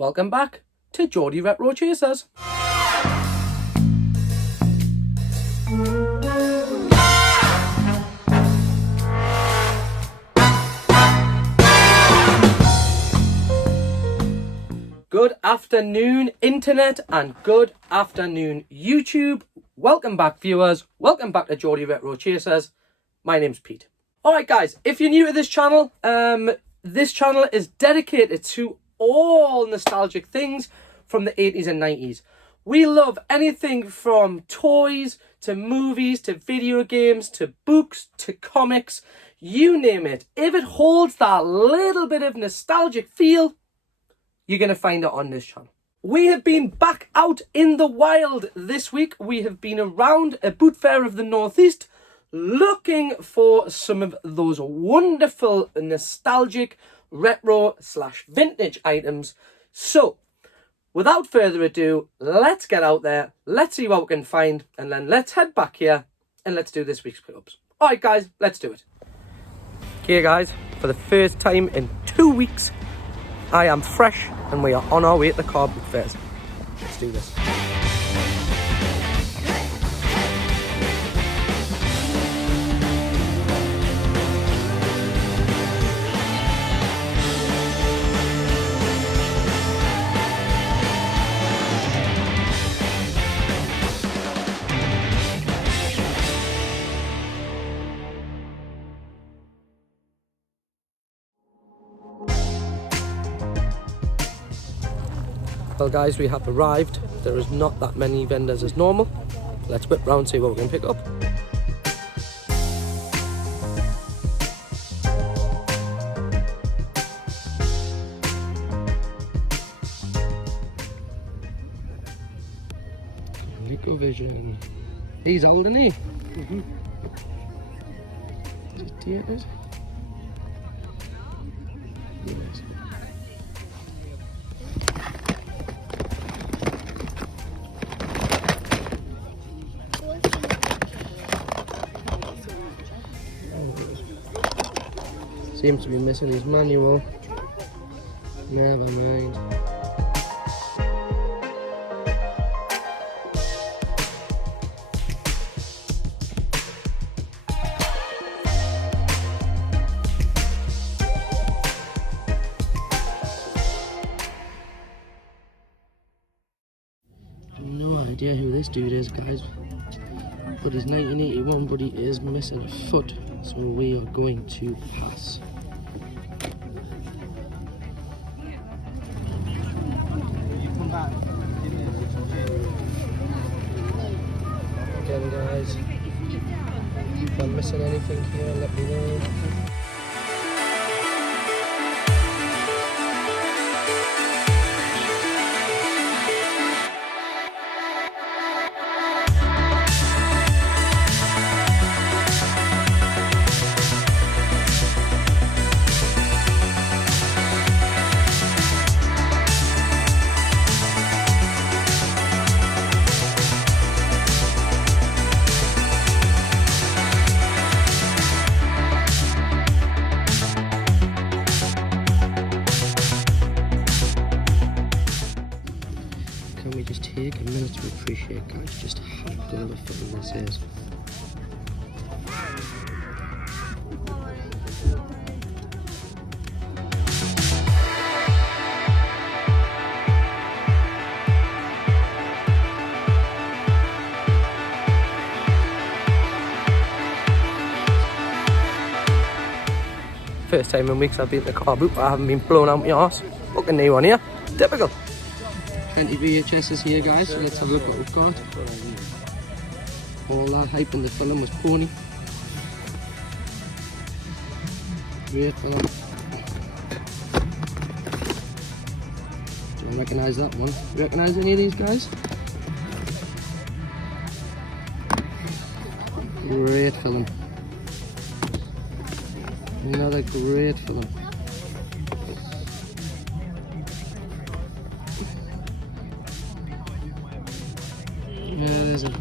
Welcome back to Geordie Retro Chasers. Good afternoon, Internet, and good afternoon, YouTube. Welcome back, viewers. Welcome back to Geordie Retro Chasers. My name's Pete. Alright, guys, if you're new to this channel is dedicated to all nostalgic things from the 80s and 90s. We love anything from toys to movies to video games to books to comics, you name it. If it holds that little bit of nostalgic feel, you're going to find it on this channel. We have been back out in the wild this week. We have been around a boot fair of the Northeast looking for some of those wonderful nostalgic retro / vintage items. So without further ado, let's get out there, let's see what we can find, and then let's head back here and let's do this week's pickups. Alright guys, let's do it. Okay guys, for the first time in 2 weeks, I am fresh and we are on our way to the car boot fairs. Let's do this. Well guys, we have arrived. There is not that many vendors as normal. Let's whip round and see what we can pick up. Vision. He's old, isn't he? Mm-hmm. Is it dated? Yes. Seems to be missing his manual. Never mind. No idea who this dude is, guys. But he's 1981, but he is missing a foot, so we are going to pass. Again, guys, if I'm missing anything here, let me know. Can we just take a minute to appreciate, guys, just how good of a film this is? First time in weeks I've been to the car boot, but I haven't been blown out my arse. Look at new one here. Typical. Plenty of VHSs here, guys, so let's have a look what we've got. All that hype in the film was pony. Great film. Do I recognise that one? Do you recognise any of these guys? Great film. Another great film. Yeah, there's an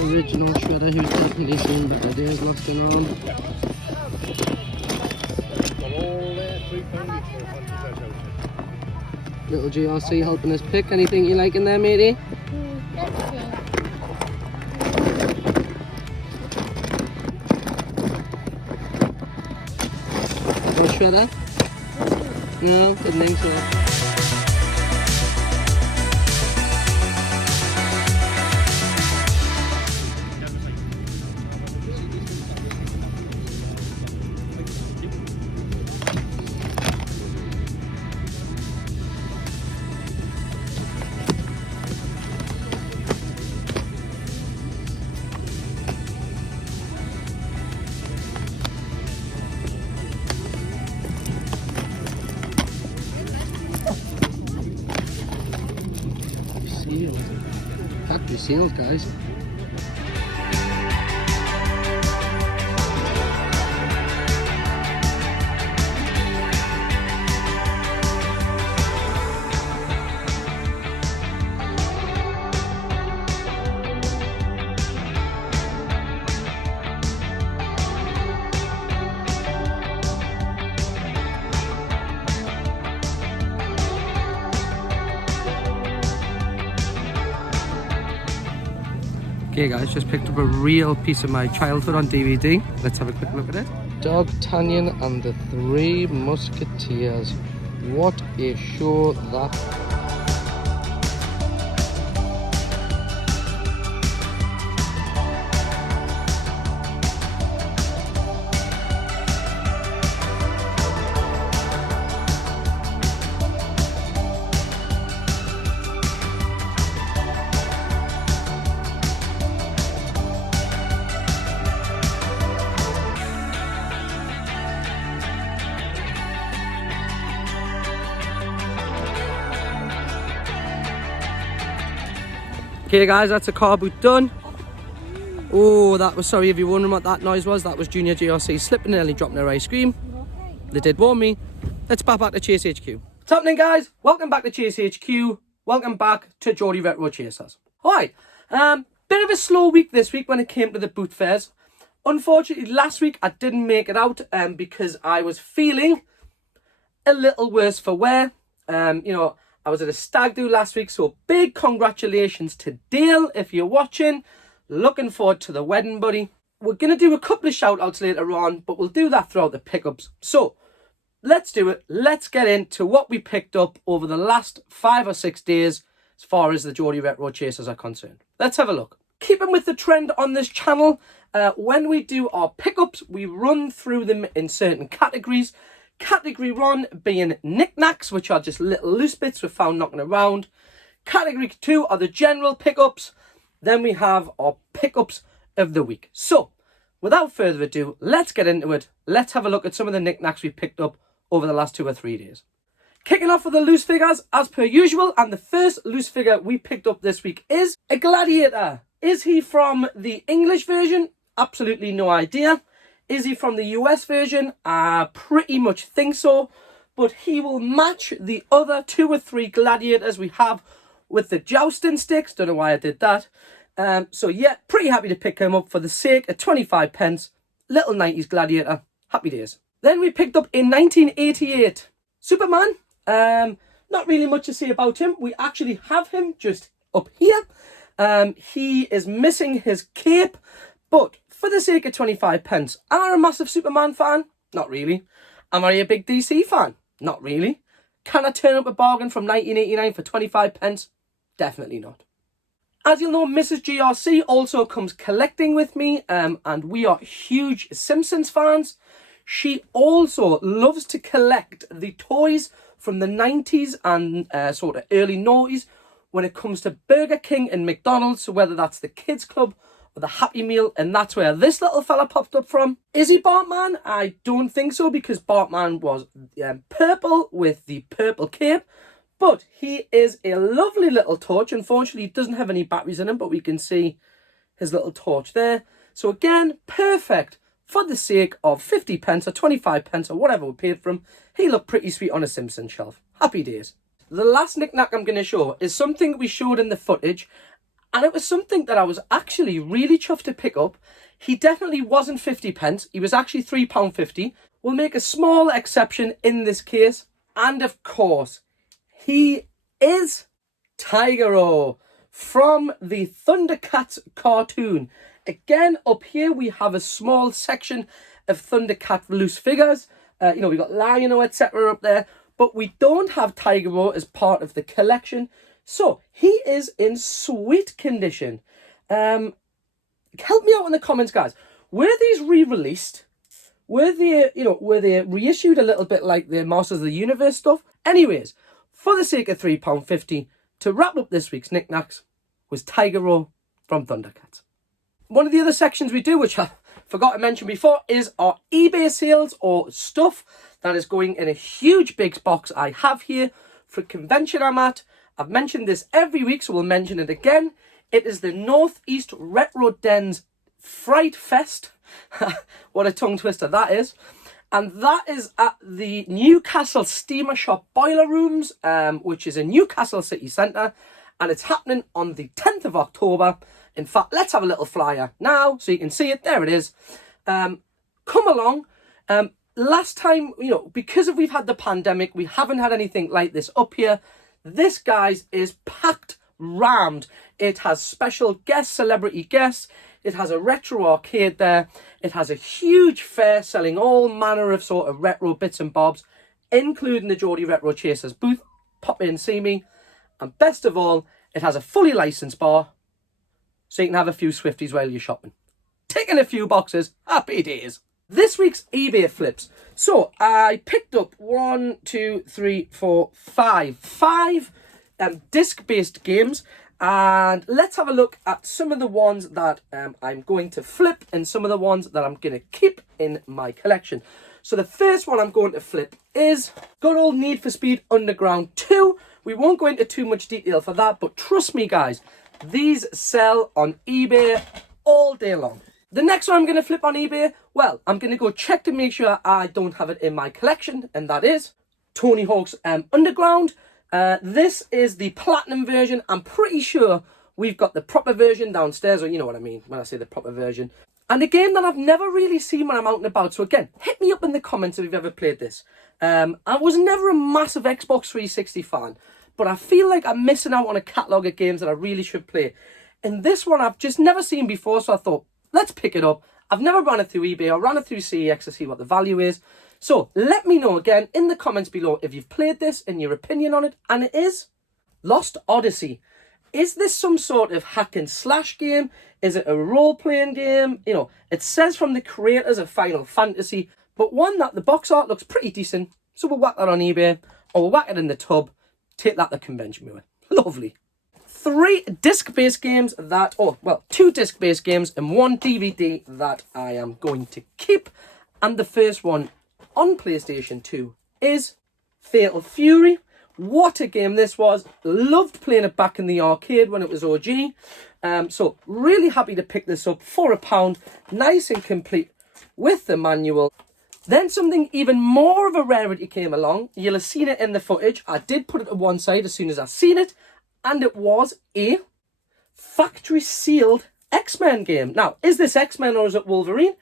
original shredder who's definitely seen better days, lost and on. Little GRC helping us pick. Anything you like in there, matey? Let's see. No shredder? No, didn't think so. Seals. Factory seals, guys. Okay guys, just picked up a real piece of my childhood on DVD. Let's have a quick look at it. Dog Tanyan and the Three Musketeers. What a show that. Okay guys, that's a car boot done. Oh, that was, sorry if you're wondering what that noise was, that was Junior GRC slipping and nearly dropping their ice cream. They did warn me. Let's back to Chase HQ. What's happening guys? Welcome back to Chase HQ. Welcome back to Geordie Retro Chasers. Alright, bit of a slow week this week when it came to the boot fairs. Unfortunately, last week I didn't make it out because I was feeling a little worse for wear. You know, I was at a stag do last week, so big congratulations to Dale if you're watching. Looking forward to the wedding, buddy. We're going to do a couple of shout outs later on, but we'll do that throughout the pickups. So let's do it. Let's get into what we picked up over the last 5 or 6 days as far as the Geordie Retro Chasers are concerned. Let's have a look. Keeping with the trend on this channel, when we do our pickups, we run through them in certain categories. Category 1 being knickknacks, which are just little loose bits we found knocking around. Category 2 are the general pickups. Then we have our pickups of the week. So, without further ado, let's get into it. Let's have a look at some of the knickknacks we picked up over the last 2 or 3 days. Kicking off with the loose figures, as per usual, and the first loose figure we picked up this week is a Gladiator. Is he from the English version? Absolutely no idea. Is he from the US version? I pretty much think so. But he will match the other 2 or 3 Gladiators we have with the jousting sticks. Don't know why I did that. So yeah, pretty happy to pick him up for the sake of 25 pence. Little 90s Gladiator. Happy days. Then we picked up a 1988 Superman. Not really much to say about him. We actually have him just up here. He is missing his cape. But for the sake of 25 pence, am I a massive Superman fan? Not really. Am I a big DC fan? Not really. Can I turn up a bargain from 1989 for 25 pence? Definitely not. As you'll know, Mrs. GRC also comes collecting with me, and we are huge Simpsons fans. She also loves to collect the toys from the 90s and sort of early 90s when it comes to Burger King and McDonald's, so whether that's the Kids Club or the Happy Meal, and that's where this little fella popped up from. Is he Bartman? I don't think so, because Bartman was purple with the purple cape, but he is a lovely little torch. Unfortunately, he doesn't have any batteries in him, but we can see his little torch there. So again, perfect for the sake of 50 pence or 25 pence or whatever we paid for him. He looked pretty sweet on a Simpsons shelf. Happy days. The last knick-knack I'm going to show is something we showed in the footage, and it was something that I was actually really chuffed to pick up. He definitely wasn't 50 pence. He was actually £3.50. We'll make a small exception in this case. And of course, He is Tigero from the Thundercats cartoon. Again, up here we have a small section of Thundercat loose figures. We've got Lion-O, etc. up there. But we don't have Tigero as part of the collection. So, he is in sweet condition. Help me out in the comments, guys. Were these re-released? Were they reissued a little bit like the Masters of the Universe stuff? Anyways, for the sake of £3.50, to wrap up this week's knickknacks, was Tigero from Thundercats. One of the other sections we do, which I forgot to mention before, is our eBay sales or stuff that is going in a huge big box I have here for a convention I'm at. I've mentioned this every week, so we'll mention it again. It is the Northeast Retro Dens Fright Fest. What a tongue twister that is. And that is at the Newcastle Steamer Shop Boiler Rooms, which is in Newcastle City Centre. And it's happening on the 10th of October. In fact, let's have a little flyer now so you can see it. There it is. Come along. Last time, because we've had the pandemic, we haven't had anything like this up here. This, guys, is packed, rammed. It has special guests, celebrity guests. It has a retro arcade there. It has a huge fair selling all manner of sort of retro bits and bobs, including the Geordie Retro Chasers booth. Pop in and see me. And best of all, it has a fully licensed bar, so you can have a few Swifties while you're shopping. Ticking a few boxes. Happy days. This week's eBay flips. So I picked up 5 disc-based games. And let's have a look at some of the ones that I'm going to flip and some of the ones that I'm going to keep in my collection. So the first one I'm going to flip is good old Need for Speed Underground 2. We won't go into too much detail for that, but trust me, guys, these sell on eBay all day long. The next one I'm going to flip on eBay, well, I'm going to go check to make sure I don't have it in my collection, and that is Tony Hawk's Underground. This is the platinum version. I'm pretty sure we've got the proper version downstairs, or you know what I mean when I say the proper version. And a game that I've never really seen when I'm out and about. So again, hit me up in the comments if you've ever played this. I was never a massive Xbox 360 fan, but I feel like I'm missing out on a catalogue of games that I really should play. And this one I've just never seen before, so I thought, let's pick it up. I've never ran it through eBay or ran it through CEX to see what the value is. So let me know again in the comments below if you've played this and your opinion on it. And it is Lost Odyssey. Is this some sort of hack and slash game? Is it a role-playing game? It says from the creators of Final Fantasy, but one that the box art looks pretty decent. So we'll whack that on eBay, or we'll whack it in the tub, take that to convention with it. Lovely. 2 disc-based games and 1 DVD that I am going to keep. And the first one on PlayStation 2 is Fatal Fury. What a game this was. Loved playing it back in the arcade when it was OG. So really happy to pick this up for £1. Nice and complete with the manual. Then something even more of a rarity came along. You'll have seen it in the footage. I did put it to one side as soon as I seen it. And it was a factory sealed X-Men game. Now, is this X-Men or is it Wolverine?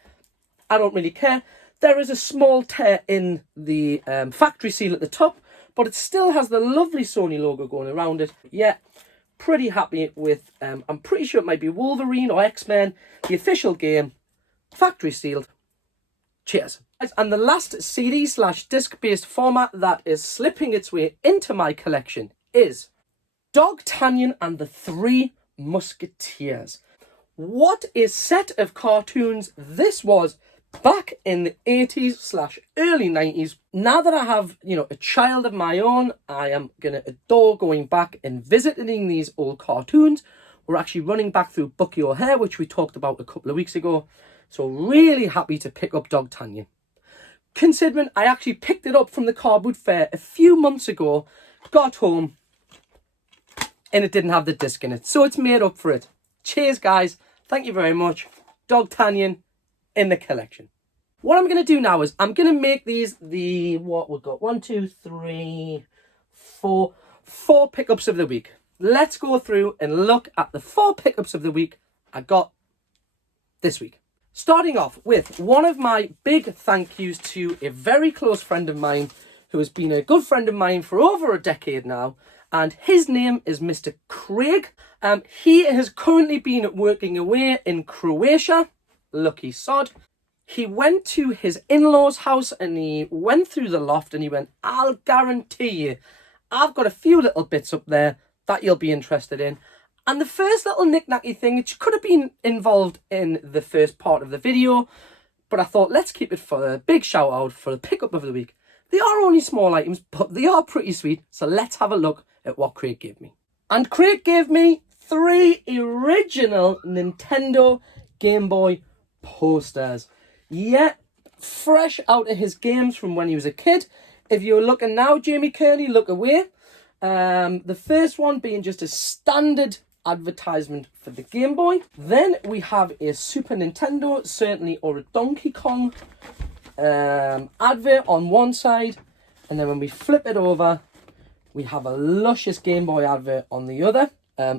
I don't really care. There is a small tear in the factory seal at the top, but it still has the lovely Sony logo going around it. Yeah, pretty happy with, I'm pretty sure it might be Wolverine or X-Men, the official game, factory sealed. Cheers. And the last CD/disc-based format that is slipping its way into my collection is Dog Tanyan and the 3 Musketeers. What a set of cartoons this was back in the 80s/early 90s. Now that I have, a child of my own, I am going to adore going back and visiting these old cartoons. We're actually running back through Bucky O'Hare, which we talked about a couple of weeks ago. So really happy to pick up Dog Tanyan. Considering I actually picked it up from the car boot fair a few months ago, got home, and it didn't have the disc in it. So it's made up for it. Cheers, guys. Thank you very much. Dog Tanyan in the collection. What I'm going to do now is I'm going to make these what we've got. 1, 2, 3, 4. 4 pickups of the week. Let's go through and look at the 4 pickups of the week I got this week. Starting off with one of my big thank yous to a very close friend of mine who has been a good friend of mine for over a decade now, and his name is Mr. Craig. He has currently been working away in Croatia. Lucky sod. He went to his in-laws' house and he went through the loft and he went, I'll guarantee you, I've got a few little bits up there that you'll be interested in. And the first little knick-knacky thing, which could have been involved in the first part of the video, but I thought, let's keep it for a big shout out for the pickup of the week. They are only small items, but they are pretty sweet. So let's have a look at what Craig gave me. And Craig gave me 3 original Nintendo Game Boy posters. Yeah, fresh out of his games from when he was a kid. If you're looking now, Jamie Kearney, look away. The first one being just a standard advertisement for the Game Boy. Then we have a Super Nintendo, certainly, or a Donkey Kong advert on one side. And then when we flip it over, we have a luscious Game Boy advert on the other.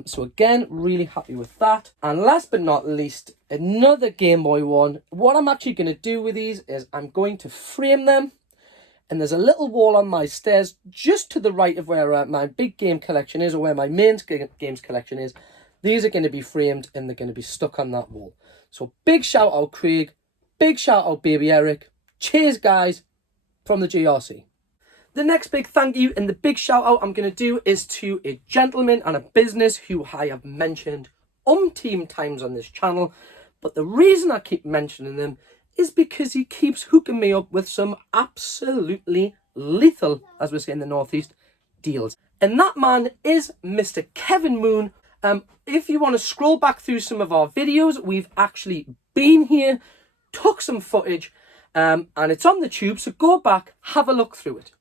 So again, really happy with that. And last but not least, another Game Boy one. What I'm actually going to do with these is I'm going to frame them. And there's a little wall on my stairs just to the right of where my big game collection is, or where my main games collection is. These are going to be framed and they're going to be stuck on that wall. So big shout out Craig. Big shout out Baby Eric. Cheers guys from the GRC. The next big thank you and the big shout out I'm going to do is to a gentleman and a business who I have mentioned umpteen times on this channel. But the reason I keep mentioning them is because he keeps hooking me up with some absolutely lethal, as we say in the Northeast, deals. And that man is Mr. Kevin Moon. If you want to scroll back through some of our videos, we've actually been here, took some footage, and it's on the tube, so go back, have a look through it.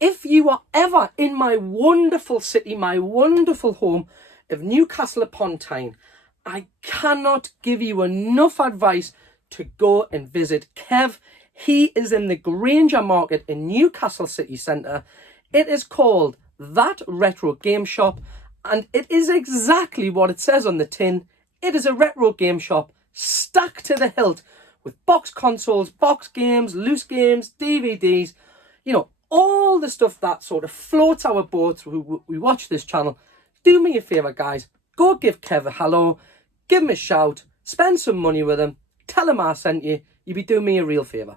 If you are ever in my wonderful city, my wonderful home of Newcastle upon Tyne, I cannot give you enough advice to go and visit Kev. He is in the Granger Market in Newcastle City Centre. It is called That Retro Game Shop, and it is exactly what it says on the tin. It is a retro game shop stacked to the hilt with box consoles, box games, loose games, DVDs, you know, all the stuff that sort of floats our boats who we watch this channel. Do me a favour, guys. Go give Kev a hello. Give him a shout. Spend some money with him. Tell him I sent you. You'd be doing me a real favour.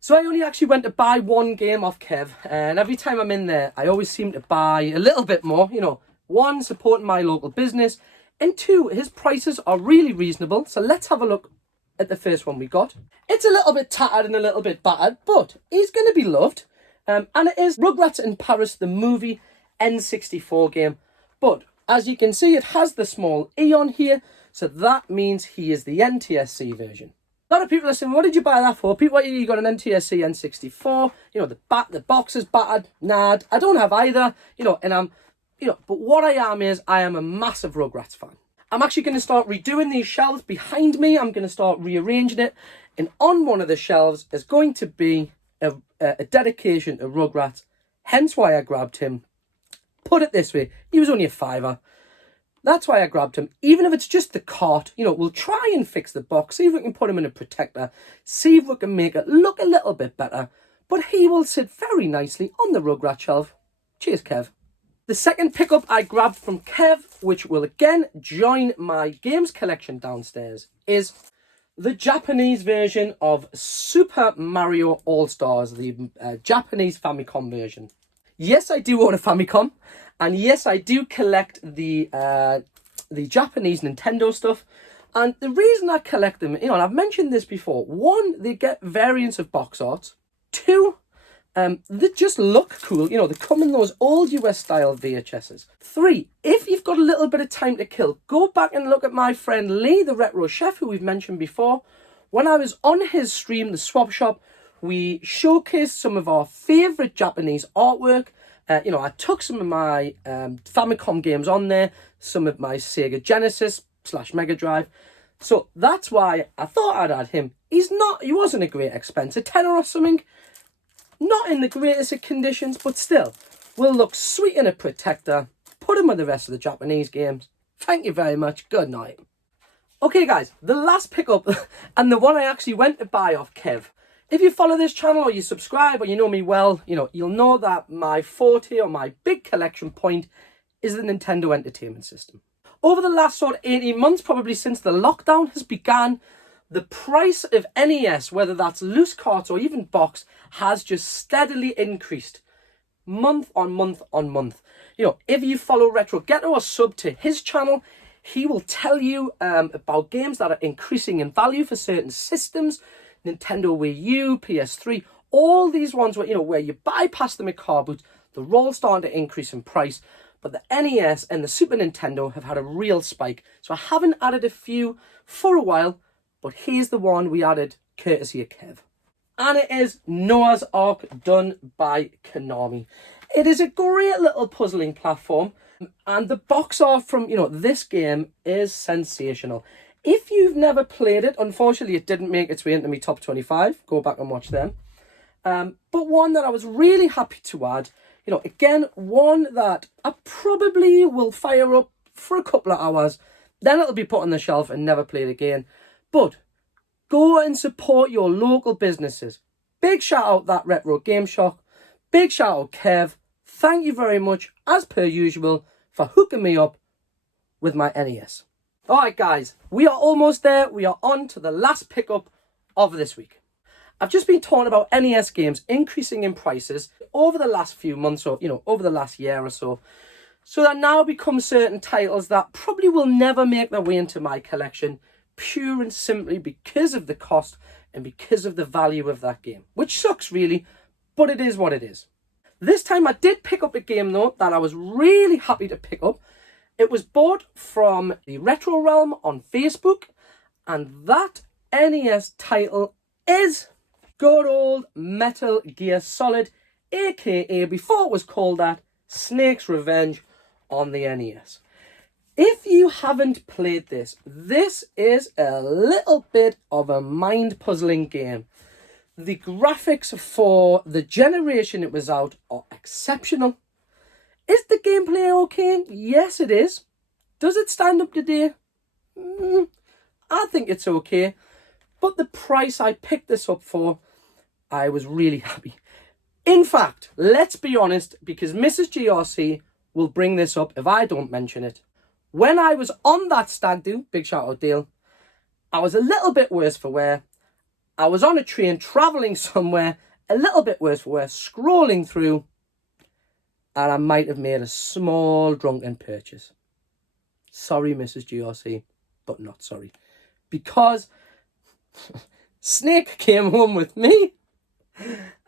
So I only actually went to buy one game off Kev. And every time I'm in there, I always seem to buy a little bit more. You know, 1, supporting my local business. And 2, his prices are really reasonable. So let's have a look at the first one we got. It's a little bit tattered and a little bit battered, but he's going to be loved. And it is Rugrats in Paris, the movie N64 game. But as you can see, it has the small E on here. So that means he is the NTSC version. A lot of people are saying, what did you buy that for? People, you got an NTSC N64. You know, the box is battered. Nah, I don't have either. You know, and but what I am is I am a massive Rugrats fan. I'm actually going to start redoing these shelves behind me. I'm going to start rearranging it. And on one of the shelves is going to be a dedication to Rugrats, hence why I grabbed him. Put it this way, he was only a £5. That's why I grabbed him. Even if it's just the cart, you know, we'll try and fix the box, see if we can put him in a protector, see if we can make it look a little bit better. But he will sit very nicely on the Rugrat shelf. Cheers, Kev. The second pickup I grabbed from Kev, which will again join my games collection downstairs, is the Japanese version of Super Mario All-Stars, the Japanese Famicom version. Yes, I do own a Famicom, and yes, I do collect the Japanese Nintendo stuff. And the reason I collect them, you know, and I've mentioned this before, 1, they get variants of box art. 2, they just look cool. You know, they come in those old US style VHSs. 3, if you've got a little bit of time to kill, go back and look at my friend Lee, the retro chef, who we've mentioned before. When I was on his stream, The Swap Shop, we showcased some of our favourite Japanese artwork. You know, I took some of my Famicom games on there, some of my Sega Genesis / Mega Drive. So that's why I thought I'd add him. He wasn't a great expense, a tenner or something. Not in the greatest of conditions, but still, will look sweet in a protector. Put him with the rest of the Japanese games. Thank you very much. Good night. Okay, guys, the last pickup, and the one I actually went to buy off Kev, If you follow this channel or you subscribe or you know me well, you'll know that my forte or my big collection point is the Nintendo Entertainment System. Over the last sort of 18 months, probably since the lockdown has begun, the price of NES, whether that's loose carts or even box, has just steadily increased month on month on month. If you follow Retro Ghetto or sub to his channel, he will tell you about games that are increasing in value for certain systems. Nintendo Wii U, PS3, all these ones where you bypass them at car boots, they're all starting to increase in price. But the NES and the Super Nintendo have had a real spike. So I haven't added a few for a while, but here's the one we added courtesy of Kev. And it is Noah's Ark, done by Konami. It is a great little puzzling platform, and the box art from this game is sensational. If you've never played it, unfortunately it didn't make its way into my top 25. Go back and watch them. But one that I was really happy to add, again, one that I probably will fire up for a couple of hours, then it'll be put on the shelf and never played again. But go and support your local businesses. Big shout out that Retro Game Shop. Big shout out Kev. Thank you very much, as per usual, for hooking me up with my NES. Alright guys, we are almost there. We are on to the last pickup of this week. I've just been talking about NES games increasing in prices over the last few months, or over the last year or so. So that now become certain titles that probably will never make their way into my collection, pure and simply because of the cost and because of the value of that game. Which sucks really, but it is what it is. This time I did pick up a game though that I was really happy to pick up. It was bought from the Retro Realm on Facebook, and that NES title is good old Metal Gear Solid, aka before it was called that, Snake's Revenge on the NES. If you haven't played this, this is a little bit of a mind-puzzling game. The graphics for the generation it was out are exceptional. Is the gameplay okay? Yes, it is. Does it stand up today? I think it's okay. But the price I picked this up for, I was really happy. In fact, let's be honest, because Mrs. GRC will bring this up if I don't mention it. When I was on that stag do, big shout out Dale, I was a little bit worse for wear. I was on a train travelling somewhere, a little bit worse for wear, scrolling through, and I might have made a small drunken purchase. Sorry, Mrs. GRC, but not sorry. Because Snake came home with me,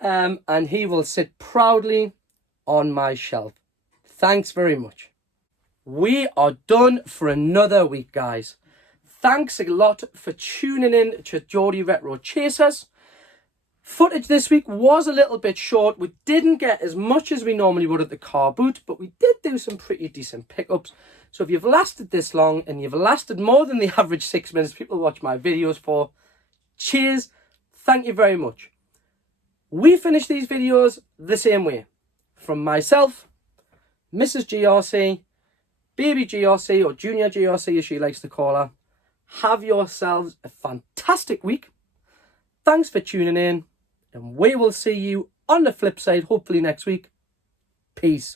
and he will sit proudly on my shelf. Thanks very much. We are done for another week, guys. Thanks a lot for tuning in to Geordie Retro Chasers. Footage this week was a little bit short. We didn't get as much as we normally would at the car boot, but we did do some pretty decent pickups. So if you've lasted this long and you've lasted more than the average 6 minutes people watch my videos for, cheers. Thank you very much. We finish these videos the same way. From myself, Mrs. GRC, Baby GRC, or Junior GRC as she likes to call her. Have yourselves a fantastic week. Thanks for tuning in, and we will see you on the flip side hopefully next week. Peace.